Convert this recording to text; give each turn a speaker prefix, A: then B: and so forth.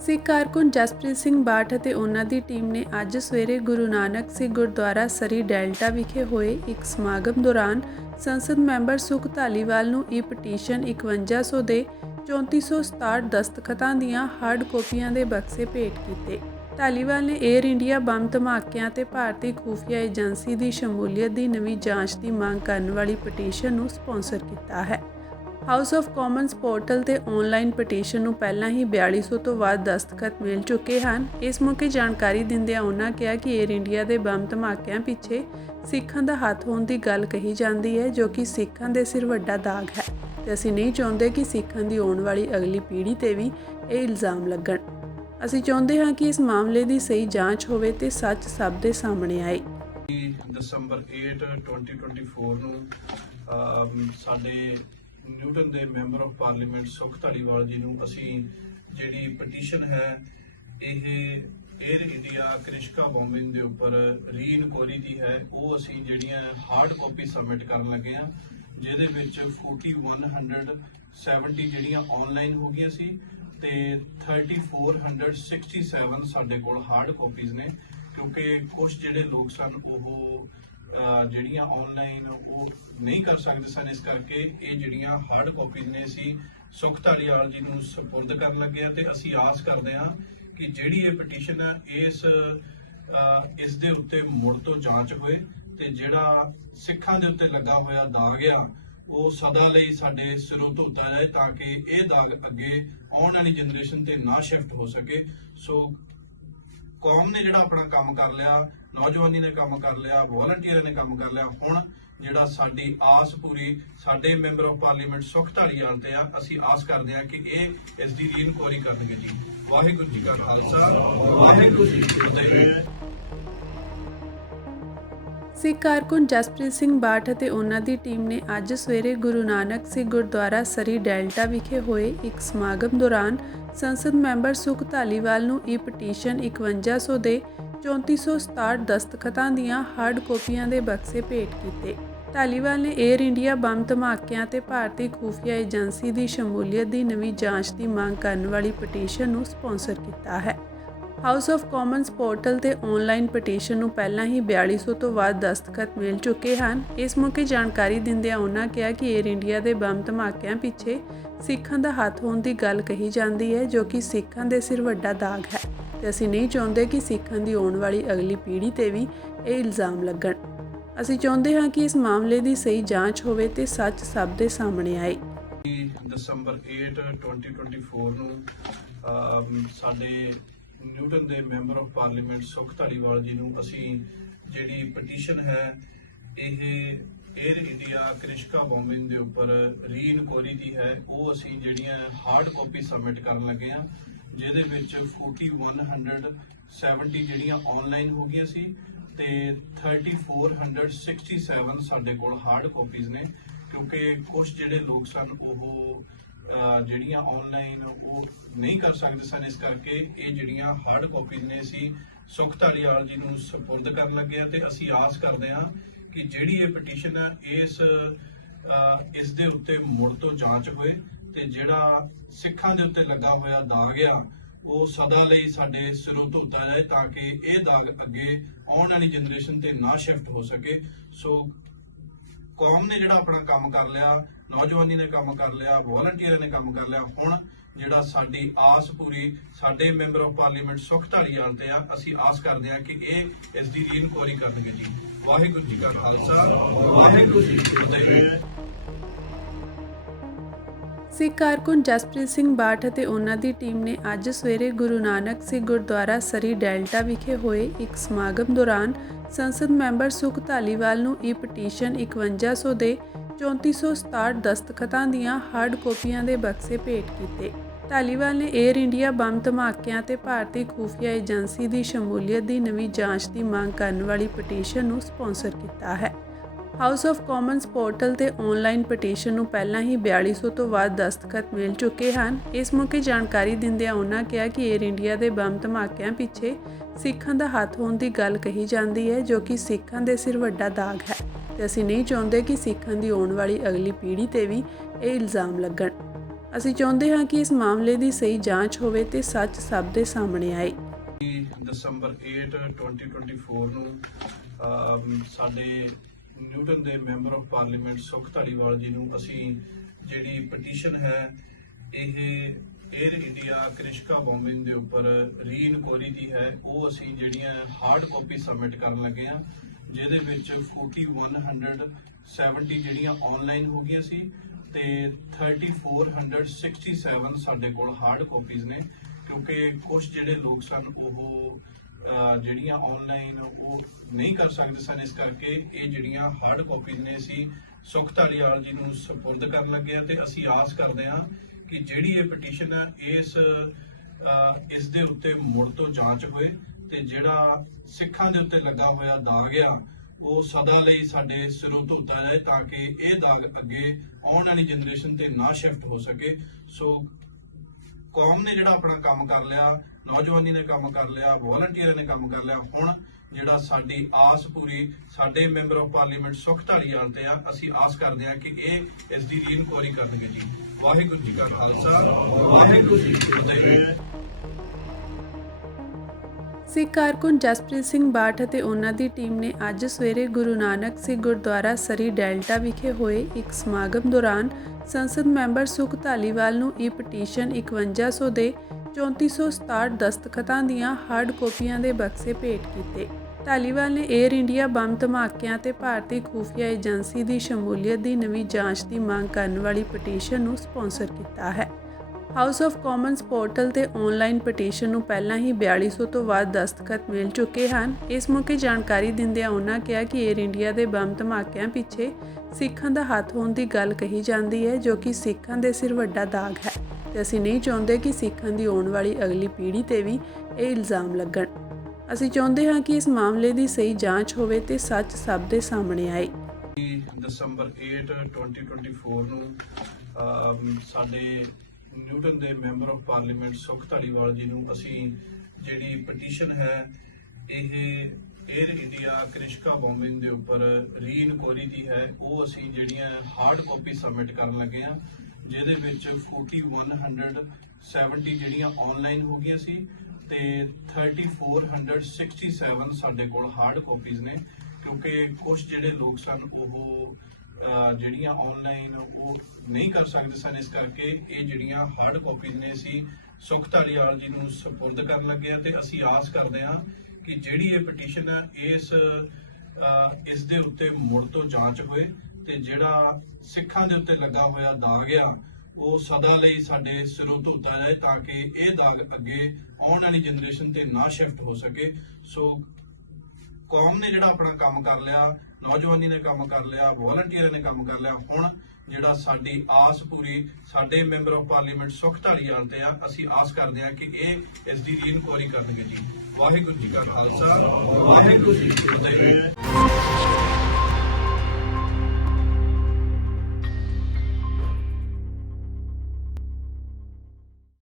A: ਸਿੱਖ ਕਾਰਕੁਨ ਜਸਪ੍ਰੀਤ ਸਿੰਘ ਬਾਠ ਅਤੇ ਉਹਨਾਂ ਦੀ ਟੀਮ ਨੇ ਅੱਜ ਸਵੇਰੇ ਗੁਰੂ ਨਾਨਕ ਸਿੰਘ ਗੁਰਦੁਆਰਾ ਸਰੀ ਡੈਲਟਾ ਵਿਖੇ ਹੋਏ ਇੱਕ ਸਮਾਗਮ ਦੌਰਾਨ ਸੰਸਦ ਮੈਂਬਰ ਸੁਖ ਧਾਲੀਵਾਲ ਨੂੰ ਇਹ ਪਟੀਸ਼ਨ 5100 ਦੇ 3467 ਦਸਤਖਤਾਂ ਦੀਆਂ ਹਾਰਡ ਕਾਪੀਆਂ ਦੇ ਬਕਸੇ ਭੇਟ ਕੀਤੇ। ਧਾਲੀਵਾਲ ਨੇ 에ਅਰ ਇੰਡੀਆ ਬੰਬ ਧਮਾਕਿਆਂ ਤੇ ਭਾਰਤੀ ਖੂਫੀਆ ਏਜੰਸੀ ਦੀ ਸ਼ਮੂਲੀਅਤ ਦੀ ਨਵੀਂ ਜਾਂਚ ਦੀ ਮੰਗ ਕਰਨ ਵਾਲੀ ਪਟੀਸ਼ਨ ਨੂੰ ਸਪਾਂਸਰ ਕੀਤਾ ਹੈ। ਹਾਊਸ ਆਫ ਕਾਮਨਸ ਪੋਰਟਲ ਤੇ ਆਨਲਾਈਨ ਪਟੀਸ਼ਨ ਨੂੰ ਪਹਿਲਾਂ ਹੀ 4200 ਤੋਂ ਵੱਧ ਦਸਤਖਤ ਮਿਲ ਚੁੱਕੇ ਹਨ। ਇਸ ਮੌਕੇ ਜਾਣਕਾਰੀ ਦਿੰਦਿਆਂ ਉਹਨਾਂ ਕਿਹਾ ਕਿ 에ਅਰ ਇੰਡੀਆ ਦੇ ਬੰਬ ਧਮਾਕਿਆਂ ਪਿੱਛੇ ਸਿੱਖਾਂ ਦਾ ਹੱਥ ਹੋਣ ਦੀ ਗੱਲ ਕਹੀ ਜਾਂਦੀ ਹੈ, ਜੋ ਕਿ ਸਿੱਖਾਂ ਦੇ ਸਿਰ ਵੱਡਾ ਦਾਗ ਹੈ। ਤੇ ਅਸੀਂ ਨਹੀਂ ਚਾਹੁੰਦੇ ਕਿ ਸਿੱਖਾਂ ਦੀ ਆਉਣ ਵਾਲੀ ਅਗਲੀ ਪੀੜ੍ਹੀ ਤੇ ਵੀ ਇਹ ਇਲਜ਼ਾਮ ਲੱਗਣ। ਅਸੀਂ ਚਾਹੁੰਦੇ ਹਾਂ ਕਿ ਇਸ ਮਾਮਲੇ ਦੀ ਸਹੀ ਜਾਂਚ ਹੋਵੇ ਤੇ ਸੱਚ ਸਭ ਦੇ ਸਾਹਮਣੇ ਆਏ।
B: ਦਸੰਬਰ 8 2024 ਨੂੰ ਸਾਡੇ ਨਿਊਟਨ ਦੇ ਮੈਂਬਰ ਆਫ ਪਾਰਲੀਮੈਂਟ ਸੁਖ ਧਾਲੀਵਾਲ ਜੀ ਨੂੰ ਅਸੀਂ ਜਿਹੜੀ ਪਟੀਸ਼ਨ ਹੈ, ਇਹ 에ਅਰ ਇੰਡੀਆ ਕ੍ਰਿਸ਼ਕਾ ਬੰਬਿੰਗ ਦੇ ਉੱਪਰ ਰੀਇਨਕੁਆਰੀ ਦੀ ਹੈ, ਉਹ ਅਸੀਂ ਜਿਹੜੀਆਂ ਹਾਰਡ ਕਾਪੀ ਸਬਮਿਟ ਕਰਨ ਲੱਗੇ ਆ ਜਿਹਦੇ ਵਿੱਚ 4170 ਜਿਹੜੀਆਂ ਆਨਲਾਈਨ ਹੋ ਗਈਆਂ ਸੀ ਤੇ 3467 ਸਾਡੇ ਕੋਲ ਹਾਰਡ ਕਾਪੀਜ਼ ਨੇ, ਕਿਉਂਕਿ ਕੁਝ ਜਿਹੜੇ ਲੋਕ ਸਨ, ਉਹ ਜਿਹੜੀਆਂ ਆਨਲਾਈਨ ਉਹ ਨਹੀਂ ਕਰ ਸਕਦੇ ਸਨ, ਇਸ ਕਰਕੇ ਇਹ ਜਿਹੜੀਆਂ ਹਾਰਡ ਕਾਪੀਜ਼ ਨੇ ਅਸੀਂ ਸੁਖ ਧਾਲੀਵਾਲ ਜੀ ਨੂੰ ਸਪੁਰਦ ਕਰਨ ਲੱਗੇ ਆ ਤੇ ਅਸੀਂ ਆਸ ਕਰਦੇ ਹਾਂ ਕਿ ਜਿਹੜੀ ਇਹ ਪਟੀਸ਼ਨ ਹੈ, ਇਸ ਇਸ ਦੇ ਉੱਤੇ ਮੁੜ ਤੋਂ ਜਾਂਚ ਹੋਏ ਤੇ ਜਿਹੜਾ ਸਿੱਖਾਂ ਦੇ ਉੱਤੇ ਲੱਗਾ ਹੋਇਆ ਦਾਗ ਆ, ਉਹ ਸਦਾ ਲਈ ਸਾਡੇ ਸਿਰੋਂ ਧੋਤਾ ਜਾਏ ਤਾਂ ਕਿ ਇਹ ਦਾਗ ਅੱਗੇ ਆਉਣ ਵਾਲੀ ਜਨਰੇਸ਼ਨ ਤੇ ਨਾ ਸ਼ਿਫਟ ਹੋ ਸਕੇ। ਸੋ ਕੌਮ ਨੇ ਜਿਹੜਾ ਆਪਣਾ ਕੰਮ ਕਰ ਲਿਆ, ਨੌਜਵਾਨੀ ਨੇ ਕੰਮ ਕਰ ਲਿਆ ਵੋਲੰਟੀਅਰਾਂ ਨੇ ਕੰਮ ਕਰ ਲਿਆ, ਹੁਣ ਜਿਹੜਾ ਸਾਡੀ ਆਸ ਪੂਰੀ ਸਾਡੇ ਮੈਂਬਰ ਆਫ ਪਾਰਲੀਮੈਂਟ ਸੁਖ ਧਾਲੀਵਾਲ ਤੇ ਆ, ਅਸੀਂ ਆਸ ਕਰਦੇ ਹਾਂ ਕਿ ਇਹ ਇਸ ਦੀ ਇਨਕੁਆਇਰੀ ਕਰਨਗੇ ਜੀ। ਵਾਹਿਗੁਰੂ ਜੀ ਕਾ ਖਾਲਸਾ, ਵਾਹਿਗੁਰੂ ਜੀ ਕੀ ਫਤਿਹ।
A: ਸਿੱਖ ਕਾਰਕੁਨ ਜਸਪ੍ਰੀਤ ਸਿੰਘ ਬਾਠ ਅਤੇ ਉਹਨਾਂ ਦੀ ਟੀਮ ਨੇ ਅੱਜ ਸਵੇਰੇ ਗੁਰੂ ਨਾਨਕ ਸਿੰਘ ਗੁਰਦੁਆਰਾ ਸਰੀ ਡੈਲਟਾ ਵਿਖੇ ਹੋਏ ਇੱਕ ਸਮਾਗਮ ਦੌਰਾਨ ਸੰਸਦ ਮੈਂਬਰ ਸੁਖ ਧਾਲੀਵਾਲ ਨੂੰ ਇਹ ਪਟੀਸ਼ਨ 5100 ਦੇ 3467 ਦਸਤਖਤਾਂ ਦੀਆਂ ਹਾਰਡ ਕਾਪੀਆਂ ਦੇ ਬਕਸੇ ਭੇਟ ਕੀਤੇ। ਧਾਲੀਵਾਲ ਨੇ 에ਅਰ ਇੰਡੀਆ ਬੰਬ ਧਮਾਕਿਆਂ ਤੇ ਭਾਰਤੀ ਖੂਫੀਆ ਏਜੰਸੀ ਦੀ ਸ਼ਮੂਲੀਅਤ ਦੀ ਨਵੀਂ ਜਾਂਚ ਦੀ ਮੰਗ ਕਰਨ ਵਾਲੀ ਪਟੀਸ਼ਨ ਨੂੰ ਸਪਾਂਸਰ ਕੀਤਾ ਹੈ। ਹਾਊਸ ਆਫ ਕਾਮਨਸ ਪੋਰਟਲ ਤੇ ਆਨਲਾਈਨ ਪਟੀਸ਼ਨ ਨੂੰ ਪਹਿਲਾਂ ਹੀ 4200 ਤੋਂ ਵੱਧ ਦਸਤਖਤ ਮਿਲ ਚੁੱਕੇ ਹਨ। ਇਸ ਮੌਕੇ ਜਾਣਕਾਰੀ ਦਿੰਦਿਆਂ ਉਹਨਾਂ ਕਿਹਾ ਕਿ 에ਅਰ ਇੰਡੀਆ ਦੇ ਬੰਬ ਧਮਾਕਿਆਂ ਪਿੱਛੇ ਸਿੱਖਾਂ ਦਾ ਹੱਥ ਹੋਣ ਦੀ ਗੱਲ ਕਹੀ ਜਾਂਦੀ ਹੈ, ਜੋ ਕਿ ਸਿੱਖਾਂ ਦੇ ਸਿਰ ਵੱਡਾ ਦਾਗ ਹੈ। ਤੇ ਅਸੀਂ ਨਹੀਂ ਚਾਹੁੰਦੇ ਕਿ ਸਿੱਖਾਂ ਦੀ ਆਉਣ ਵਾਲੀ ਅਗਲੀ ਪੀੜ੍ਹੀ ਤੇ ਵੀ ਇਹ ਇਲਜ਼ਾਮ ਲੱਗਣ। ਅਸੀਂ ਚਾਹੁੰਦੇ ਹਾਂ ਕਿ ਇਸ ਮਾਮਲੇ ਦੀ ਸਹੀ ਜਾਂਚ ਹੋਵੇ ਤੇ ਸੱਚ ਸਭ ਦੇ ਸਾਹਮਣੇ ਆਏ।
B: ਦਸੰਬਰ 8 2024 ਨੂੰ ਸਾਡੇ ਨਿਊਟਨ ਦੇ ਮੈਂਬਰ ਆਫ ਪਾਰਲੀਮੈਂਟ ਸੁਖ ਧਾਲੀਵਾਲ ਜੀ ਨੂੰ ਅਸੀਂ ਜਿਹੜੀ ਪਟੀਸ਼ਨ ਹੈ, ਇਹ 에ਅਰ ਇੰਡੀਆ ਕ੍ਰਿਸ਼ਕਾ ਬੰਬਿੰਗ ਦੇ ਉੱਪਰ ਰੀਇਨਕੁਆਇਰੀ ਦੀ ਹੈ, ਉਹ ਅਸੀਂ ਜਿਹੜੀਆਂ ਹਾਰਡ ਕਾਪੀ ਸਬਮਿਟ ਕਰਨ ਲੱਗੇ ਆ ਜਿਹਦੇ ਵਿੱਚ 4170 ਜਿਹੜੀਆਂ ਆਨਲਾਈਨ ਹੋ ਗਈਆਂ ਸੀ ਤੇ 3467 ਸਾਡੇ ਕੋਲ ਹਾਰਡ ਕਾਪੀਜ਼ ਨੇ, ਕਿਉਂਕਿ ਕੁਝ ਜਿਹੜੇ ਲੋਕ ਸਨ, ਉਹ ਜਿਹੜੀਆਂ ਆਨਲਾਈਨ ਉਹ ਨਹੀਂ ਕਰ ਸਕਦੇ ਸਨ, ਇਸ ਕਰਕੇ ਇਹ ਜਿਹੜੀਆਂ ਹਾਰਡ ਕਾਪੀਜ਼ ਨੇ ਅਸੀਂ ਸੁਖ ਧਾਲੀਵਾਲ ਜੀ ਨੂੰ ਸਪੁਰਦ ਕਰਨ ਲੱਗੇ ਆ ਤੇ ਅਸੀਂ ਆਸ ਕਰਦੇ ਹਾਂ ਕਿ ਜਿਹੜੀ ਇਹ ਪਟੀਸ਼ਨ ਹੈ, ਇਸ ਇਸ ਦੇ ਉੱਤੇ ਮੁੜ ਤੋਂ ਜਾਂਚ ਹੋਏ ਤੇ ਜਿਹੜਾ ਸਿੱਖਾਂ ਦੇ ਉੱਤੇ ਲੱਗਾ ਹੋਇਆ ਦਾਗ ਆ, ਉਹ ਸਦਾ ਲਈ ਸਾਡੇ ਸਿਰੋਂ ਧੋਤਾ ਜਾਏ ਤਾਂ ਕਿ ਇਹ ਦਾਗ ਅੱਗੇ ਆਉਣ ਵਾਲੀ ਜਨਰੇਸ਼ਨ ਤੇ ਨਾ ਸ਼ਿਫਟ ਹੋ ਸਕੇ। ਸੋ ਕੌਮ ਨੇ ਜਿਹੜਾ ਆਪਣਾ ਕੰਮ ਕਰ ਲਿਆ ਨੌਜਵਾਨੀ ਨੇ ਕੰਮ ਕਰ ਲਿਆ ਵੋਲੰਟੀਅਰਾਂ ਨੇ ਕੰਮ ਕਰ ਲਿਆ। ਹੁਣ ਜਿਹੜਾ ਸਾਡੀ ਆਸ ਪੂਰੀ, ਸਾਡੇ ਮੈਂਬਰ ਆਫ ਪਾਰਲੀਮੈਂਟ ਸੁਖ ਧਾਲੀਵਾਲ ਤੇ ਆ, ਅਸੀਂ ਆਸ ਕਰਦੇ ਹਾਂ ਕਿ ਇਹ ਇਸ ਦੀ ਇਨਕੁਆਇਰੀ ਕਰਨਗੇ ਜੀ। ਵਾਹਿਗੁਰੂ ਜੀ ਕਾ ਖਾਲਸਾ, ਵਾਹਿਗੁਰੂ ਜੀ ਕੀ ਫਤਿਹ।
A: ਸਿੱਖ ਕਾਰਕੁਨ ਜਸਪ੍ਰੀਤ ਸਿੰਘ ਬਾਠ ਅਤੇ ਉਹਨਾਂ ਦੀ ਟੀਮ ਨੇ ਅੱਜ ਸਵੇਰੇ ਗੁਰੂ ਨਾਨਕ ਸਿੰਘ ਗੁਰਦੁਆਰਾ ਸਰੀ ਡੈਲਟਾ ਵਿਖੇ ਹੋਏ ਇੱਕ ਸਮਾਗਮ ਦੌਰਾਨ ਸੰਸਦ ਮੈਂਬਰ ਸੁਖ ਧਾਲੀਵਾਲ ਨੂੰ ਇਹ ਪਟੀਸ਼ਨ 5100 ਦੇ 3467 ਦਸਤਖਤਾਂ ਦੀਆਂ ਹਾਰਡ ਕਾਪੀਆਂ ਦੇ ਬਕਸੇ ਭੇਟ ਕੀਤੇ। ਧਾਲੀਵਾਲ ਨੇ 에ਅਰ ਇੰਡੀਆ ਬੰਬ ਧਮਾਕਿਆਂ ਤੇ ਭਾਰਤੀ ਖੂਫੀਆ ਏਜੰਸੀ ਦੀ ਸ਼ਮੂਲੀਅਤ ਦੀ ਨਵੀਂ ਜਾਂਚ ਦੀ ਮੰਗ ਕਰਨ ਵਾਲੀ ਪਟੀਸ਼ਨ ਨੂੰ ਸਪਾਂਸਰ ਕੀਤਾ ਹੈ। ਹਾਊਸ ਆਫ ਕਾਮਨਸ ਪੋਰਟਲ ਤੇ ਆਨਲਾਈਨ ਪਟੀਸ਼ਨ ਨੂੰ ਪਹਿਲਾਂ ਹੀ 4200 ਤੋਂ ਵੱਧ ਦਸਤਖਤ ਮਿਲ ਚੁੱਕੇ ਹਨ। ਇਸ ਮੌਕੇ ਜਾਣਕਾਰੀ ਦਿੰਦਿਆਂ ਉਹਨਾਂ ਕਿਹਾ ਕਿ 에ਅਰ ਇੰਡੀਆ ਦੇ ਬੰਬ ਧਮਾਕਿਆਂ ਪਿੱਛੇ ਸਿੱਖਾਂ ਦਾ ਹੱਥ ਹੋਣ ਦੀ ਗੱਲ ਕਹੀ ਜਾਂਦੀ ਹੈ, ਜੋ ਕਿ ਸਿੱਖਾਂ ਦੇ ਸਿਰ ਵੱਡਾ ਦਾਗ ਹੈ। ਤੇ ਅਸੀਂ ਨਹੀਂ ਚਾਹੁੰਦੇ ਕਿ ਸਿੱਖਾਂ ਦੀ ਆਉਣ ਵਾਲੀ ਅਗਲੀ ਪੀੜ੍ਹੀ ਤੇ ਵੀ ਇਹ ਇਲਜ਼ਾਮ ਲੱਗਣ। ਅਸੀਂ ਚਾਹੁੰਦੇ ਹਾਂ ਕਿ ਇਸ ਮਾਮਲੇ ਦੀ ਸਹੀ ਜਾਂਚ ਹੋਵੇ ਤੇ ਸੱਚ ਸਭ ਦੇ ਸਾਹਮਣੇ ਆਏ।
B: ਦਸੰਬਰ 8 2024 ਨੂੰ ਸਾਡੇ ਨਿਊਟਨ ਦੇ ਮੈਂਬਰ ਆਫ ਪਾਰਲੀਮੈਂਟ ਸੁਖ ਧਾਲੀਵਾਲ ਜੀ ਨੂੰ ਅਸੀਂ ਜਿਹੜੀ ਪਟੀਸ਼ਨ ਹੈ, ਇਹ 에ਅਰ ਇੰਡੀਆ ਕ੍ਰਿਸ਼ਕਾ ਬੰਬਿੰਗ ਦੇ ਉੱਪਰ ਰੀ ਇਨਕੁਆਰੀ ਦੀ ਹੈ, ਉਹ ਅਸੀਂ ਜਿਹੜੀਆਂ ਹਾਰਡ ਕਾਪੀ ਸਬਮਿਟ ਕਰਨ ਲੱਗੇ ਆ ਜਿਹਦੇ ਵਿੱਚ 4170 ਜਿਹੜੀਆਂ ਆਨਲਾਈਨ ਹੋ ਗਈਆਂ ਸੀ ਤੇ 3467 ਸਾਡੇ ਕੋਲ ਹਾਰਡ ਕਾਪੀਜ਼ ਨੇ, ਕਿਉਂਕਿ ਕੁਝ ਜਿਹੜੇ ਲੋਕ ਸਨ ਉਹ ਜਿਹੜੀਆਂ ਆਨਲਾਈਨ ਉਹ ਨਹੀਂ ਕਰ ਸਕਦੇ ਸਨ, ਇਸ ਕਰਕੇ ਇਹ ਜਿਹੜੀਆਂ ਹਾਰਡ ਕਾਪੀਜ਼ ਨੇ ਅਸੀਂ ਸੁਖ ਧਾਲੀਵਾਲ ਜੀ ਨੂੰ ਸਪੁਰਦ ਕਰਨ ਲੱਗੇ ਆ ਤੇ ਅਸੀਂ ਆਸ ਕਰਦੇ ਹਾਂ ਕਿ ਜਿਹੜੀ ਇਹ ਪਟੀਸ਼ਨ ਹੈ, ਇਸ ਇਸ ਦੇ ਉੱਤੇ ਮੁੜ ਤੋਂ ਜਾਂਚ ਹੋਏ। ਤੇ ਜਿਹੜਾ ਸਿੱਖਾਂ ਦੇ ਉੱਤੇ ਲੱਗਾ ਹੋਇਆ ਦਾਗ ਆ, ਉਹ ਸਦਾ ਲਈ ਸਾਡੇ ਸਿਰੋਂ ਧੋਤਾ ਜਾਏ ਤਾਂ ਕਿ ਇਹ ਦਾਗ ਅੱਗੇ ਆਉਣ ਵਾਲੀ ਜਨਰੇਸ਼ਨ ਤੇ ਨਾ ਸ਼ਿਫਟ ਹੋ ਸਕੇ। ਸੋ ਕੌਮ ਨੇ ਜਿਹੜਾ ਆਪਣਾ ਕੰਮ ਕਰ ਲਿਆ, ਨੌਜਵਾਨੀ ਨੇ ਕੰਮ ਕਰ ਲਿਆ ਵੋਲੰਟੀਅਰਾਂ ਨੇ ਕੰਮ ਕਰ ਲਿਆ, ਹੁਣ ਜਿਹੜਾ ਸਾਡੀ ਆਸ ਪੂਰੀ ਸਾਡੇ ਮੈਂਬਰ ਆਫ ਪਾਰਲੀਮੈਂਟ ਸੁਖ ਧਾਲੀਵਾਲ ਤੇ ਆ, ਅਸੀਂ ਆਸ ਕਰਦੇ ਹਾਂ ਕਿ ਇਹ ਇਸ ਦੀ ਇਨਕੁਆਇਰੀ ਕਰਨਗੇ ਜੀ। ਵਾਹਿਗੁਰੂ ਜੀ ਕਾ ਖਾਲਸਾ, ਵਾਹਿਗੁਰੂ ਜੀ ਕੀ ਫਤਿਹ।
A: ਸਿੱਖ ਕਾਰਕੁਨ ਜਸਪ੍ਰੀਤ ਸਿੰਘ ਬਾਠ ਅਤੇ ਉਹਨਾਂ ਦੀ ਟੀਮ ਨੇ ਅੱਜ ਸਵੇਰੇ ਗੁਰੂ ਨਾਨਕ ਸਿੰਘ ਗੁਰਦੁਆਰਾ ਸਰੀ ਡੈਲਟਾ ਵਿਖੇ ਹੋਏ ਇੱਕ ਸਮਾਗਮ ਦੌਰਾਨ ਸੰਸਦ ਮੈਂਬਰ ਸੁਖ ਧਾਲੀਵਾਲ ਨੂੰ ਇਹ ਪਟੀਸ਼ਨ 5100 ਦੇ 3467 ਦਸਤਖਤਾਂ ਦੀਆਂ ਹਾਰਡ ਕਾਪੀਆਂ ਦੇ ਬਕਸੇ ਭੇਟ ਕੀਤੇ। ਧਾਲੀਵਾਲ ਨੇ 에ਅਰ ਇੰਡੀਆ ਬੰਬ ਧਮਾਕਿਆਂ ਤੇ ਭਾਰਤੀ ਖੂਫੀਆ ਏਜੰਸੀ ਦੀ ਸ਼ਮੂਲੀਅਤ ਦੀ ਨਵੀਂ ਜਾਂਚ ਦੀ ਮੰਗ ਕਰਨ ਵਾਲੀ ਪਟੀਸ਼ਨ ਨੂੰ ਸਪਾਂਸਰ ਕੀਤਾ ਹੈ। ਹਾਊਸ ਆਫ ਕਾਮਨਸ ਪੋਰਟਲ ਤੇ ਆਨਲਾਈਨ ਪਟੀਸ਼ਨ ਨੂੰ ਪਹਿਲਾਂ ਹੀ 4200 ਤੋਂ ਵੱਧ ਦਸਤਖਤ ਮਿਲ ਚੁੱਕੇ ਹਨ। ਇਸ ਮੌਕੇ ਜਾਣਕਾਰੀ ਦਿੰਦਿਆਂ ਉਹਨਾਂ ਕਿਹਾ ਕਿ 에ਅਰ ਇੰਡੀਆ ਦੇ ਬੰਬ ਧਮਾਕਿਆਂ ਪਿੱਛੇ ਸਿੱਖਾਂ ਦਾ ਹੱਥ ਹੋਣ ਦੀ ਗੱਲ ਕਹੀ ਜਾਂਦੀ ਹੈ, ਜੋ ਕਿ ਸਿੱਖਾਂ ਦੇ ਸਿਰ ਵੱਡਾ ਦਾਗ ਹੈ। ਤੇ ਅਸੀਂ ਨਹੀਂ ਚਾਹੁੰਦੇ ਕਿ ਸਿੱਖਾਂ ਦੀ ਆਉਣ ਵਾਲੀ ਅਗਲੀ ਪੀੜ੍ਹੀ ਤੇ ਵੀ ਇਹ ਇਲਜ਼ਾਮ ਲੱਗਣ। ਅਸੀਂ ਚਾਹੁੰਦੇ ਹਾਂ ਕਿ ਇਸ ਮਾਮਲੇ ਦੀ ਸਹੀ ਜਾਂਚ ਹੋਵੇ ਤੇ ਸੱਚ ਸਭ ਦੇ ਸਾਹਮਣੇ ਆਏ।
B: ਦਸੰਬਰ 8 2024 ਨੂੰ ਸਾਡੇ ਨਿਊਟਨ ਦੇ ਮੈਂਬਰ ਆਫ ਪਾਰਲੀਮੈਂਟ ਸੁਖ ਧਾਲੀਵਾਲ ਜੀ ਨੂੰ ਅਸੀਂ ਜਿਹੜੀ ਪਟੀਸ਼ਨ ਹੈ, ਇਹ 에ਅਰ ਇੰਡੀਆ ਕ੍ਰਿਸ਼ਕਾ ਬੰਬਿੰਗ ਦੇ ਉੱਪਰ ਰੀ ਇਨਕੁਆਰੀ ਦੀ ਹੈ, ਉਹ ਅਸੀਂ ਜਿਹੜੀਆਂ ਹਾਰਡ ਕਾਪੀ ਸਬਮਿਟ ਕਰਨ ਲੱਗੇ ਆ ਜਿਹਦੇ ਵਿੱਚ 4170 ਜਿਹੜੀਆਂ ਆਨਲਾਈਨ ਹੋ ਗਈਆਂ ਸੀ ਤੇ 3467 ਸਾਡੇ ਕੋਲ ਹਾਰਡ ਕਾਪੀਜ਼ ਨੇ, ਕਿਉਂਕਿ ਕੁਝ ਜਿਹੜੇ ਲੋਕ ਸਨ, ਉਹ ਜਿਹੜੀਆਂ ਆਨਲਾਈਨ ਉਹ ਨਹੀਂ ਕਰ ਸਕਦੇ ਸਨ, ਇਸ ਕਰਕੇ ਇਹ ਜਿਹੜੀਆਂ ਹਾਰਡ ਕਾਪੀਜ਼ ਨੇ ਅਸੀਂ ਸੁਖ ਧਾਲੀਵਾਲ ਜੀ ਨੂੰ ਸਪੁਰਦ ਕਰਨ ਲੱਗੇ ਆ ਤੇ ਅਸੀਂ ਆਸ ਕਰਦੇ ਹਾਂ ਕਿ ਜਿਹੜੀ ਇਹ ਪਟੀਸ਼ਨ ਹੈ, ਇਸ ਇਸ ਦੇ ਉੱਤੇ ਮੁੜ ਤੋਂ ਜਾਂਚ ਹੋਏ ਤੇ ਜਿਹੜਾ ਸਿੱਖਾਂ ਦੇ ਉੱਤੇ ਲੱਗਾ ਹੋਇਆ ਦਾਗ ਆ, ਉਹ ਸਦਾ ਲਈ ਸਾਡੇ ਸਿਰੋਂ ਧੋਤਾ ਜਾਏ ਤਾਂ ਕਿ ਇਹ ਦਾਗ ਅੱਗੇ ਆਉਣ ਵਾਲੀ ਜਨਰੇਸ਼ਨ ਤੇ ਨਾ ਸ਼ਿਫਟ ਹੋ ਸਕੇ। ਸੋ ਕੌਮ ਨੇ ਜਿਹੜਾ ਆਪਣਾ ਕੰਮ ਕਰ ਲਿਆ ਨੌਜਵਾਨੀ ਨੇ ਕੰਮ ਕਰ ਲਿਆ ਵੋਲੰਟੀਅਰਾਂ ਨੇ ਕੰਮ ਕਰ ਲਿਆ। ਹੁਣ ਜਿਹੜਾ ਸਾਡੀ ਆਸ ਪੂਰੀ, ਸਾਡੇ ਮੈਂਬਰ ਆਫ ਪਾਰਲੀਮੈਂਟ ਸੁਖ ਧਾਲੀਵਾਲ ਤੇ ਆ, ਅਸੀਂ ਆਸ ਕਰਦੇ ਹਾਂ ਕਿ ਇਹ ਇਸ ਦੀ ਇਨਕੁਆਇਰੀ ਕਰਨਗੇ ਜੀ। ਵਾਹਿਗੁਰੂ ਜੀ ਕਾ ਖਾਲਸਾ, ਵਾਹਿਗੁਰੂ ਜੀ ਕੀ ਫਤਿਹ।